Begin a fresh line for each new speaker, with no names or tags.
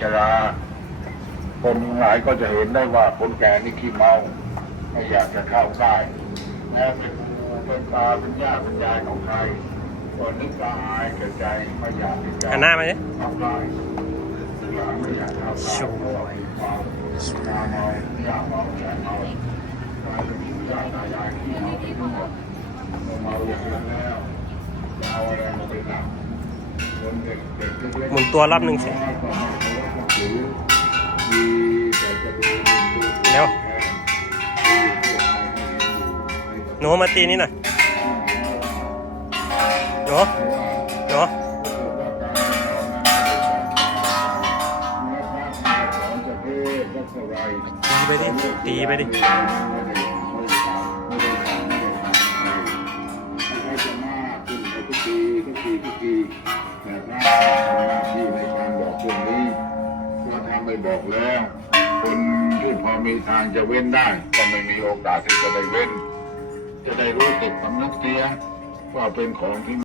ชราคนทั้งหลายก็จะเห็นได้ว่าคนแก่นี่ขี้เมาไม่อยากจะเข้าใกล้แม้เป็นครูเป็นตาเป็นย่าเป็นยายของใครก็นึกละอายแก่ใจไม่อยากที่จะ
หันหน้ามาดิ
เข้าใกล้ไม่อยากเข้าใกล้
สวย
เพราะว่าเมาตาเมาย่าเมาแก่เมากลายเป็นปู่ย่าตายายขี้เมาไปทั้งหมดเมื่อเมาอย่างนั้นแล้วจะเอาอะไรมาเป็นหลักคนเด็กเด็กเล็กๆ
หมุนตัวรอบหนึ่งสิ เร็วหนูมาตีนี่หน่อยหนูหนูตีไปดิ ตีไปดิ
แต่พระทำหน้าที่ในการบอกเรื่องนี้ก็ทำไม่บอกแล้วคน ที่พอมีทางจะเว้นได้ ก็ไม่มีโอกาสที่จะได้เว้น จะได้รู้ติดสำนึกเสียว่าเป็นของที่